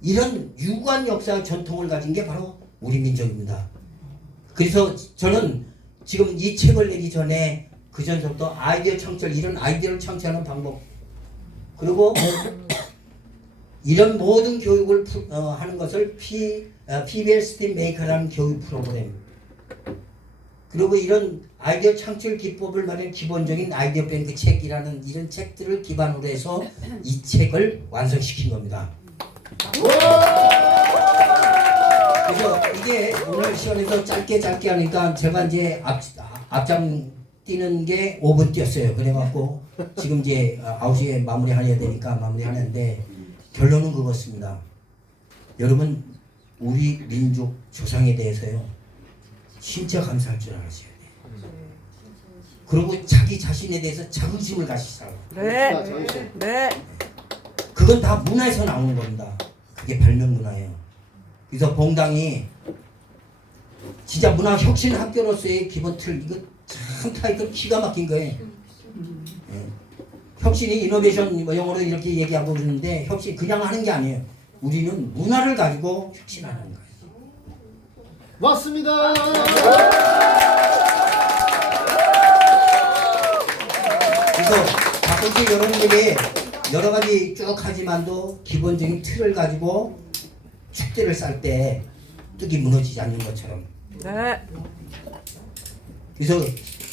이런 유구한 역사와 전통을 가진 게 바로 우리 민족입니다. 그래서 저는 지금 이 책을 내기 전에 그 전부터 아이디어 창출 이런 아이디어를 창출하는 방법 그리고 이런 모든 교육을 하는 것을 PBL 스팀 메이커라는 교육 프로그램 그리고 이런 아이디어 창출 기법을 말하는 기본적인 아이디어 뱅크 책이라는 이런 책들을 기반으로 해서 이 책을 완성시킨 겁니다. 그래서 이게 오늘 시간에서 짧게 하니까 제가 이제 앞장 뛰는 게 5분 뛰었어요. 그래갖고 지금 이제 9시에 마무리해야 되니까 마무리하는데 결론은 그것입니다. 여러분 우리 민족 조상에 대해서요 진짜 감사할 줄 알아셔야 돼요. 그리고 자기 자신에 대해서 자긍심을 가시라고. 네. 네. 그건 다 문화에서 나오는 겁니다. 그게 발명 문화예요. 그래서 봉당이 진짜 문화혁신 학교로서의 기본 틀 이거 참 타이틀 기가 막힌 거예요. 예. 혁신이 이노베이션 뭐 영어로 이렇게 얘기하고 그러는데 혁신 그냥 하는 게 아니에요. 우리는 문화를 가지고 혁신하는 거예요. 맞습니다. 그래서 가끔씩 여러분들이 여러 가지 쭉 하지만도 기본적인 틀을 가지고 축대를 쌀 때 뚝이 무너지지 않는 것처럼 네. 그래서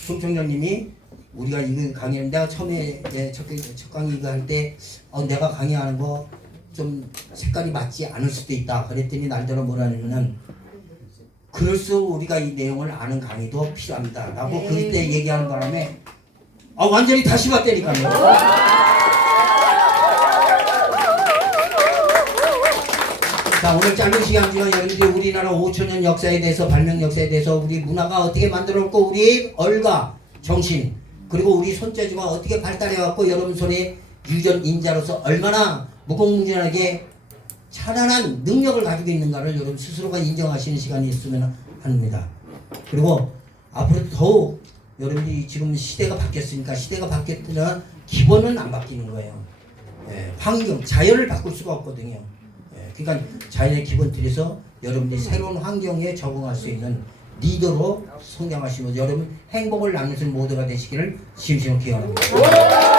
총총장님이 우리가 이거 강의는 내가 처음에 첫 강의 이거 할 때 내가 강의하는 거 좀 색깔이 맞지 않을 수도 있다. 그랬더니 날더러 뭐라냐면은 그럴수록 우리가 이 내용을 아는 강의도 필요합니다. 라고 그때 얘기하는 바람에 완전히 다시 봤다니까요. 자, 오늘 짧은 시간이지만 여러분들이 우리나라 5천년 역사에 대해서 발명 역사에 대해서 우리 문화가 어떻게 만들어졌고 우리 얼과 정신 그리고 우리 손재주가 어떻게 발달해갖고 여러분 손에 유전 인자로서 얼마나 무궁무진하게 찬란한 능력을 가지고 있는가를 여러분 스스로가 인정하시는 시간이 있으면 합니다. 그리고 앞으로 더욱 여러분들이 지금 시대가 바뀌었으니까 시대가 바뀌었으나 기본은 안 바뀌는 거예요. 환경, 자연을 바꿀 수가 없거든요. 그러니까 자연의 기본 틀에서 여러분들이 새로운 환경에 적응할 수 있는 리더로 성장하시면서 여러분 행복을 나누는 모두가 되시기를 진심으로 기원합니다.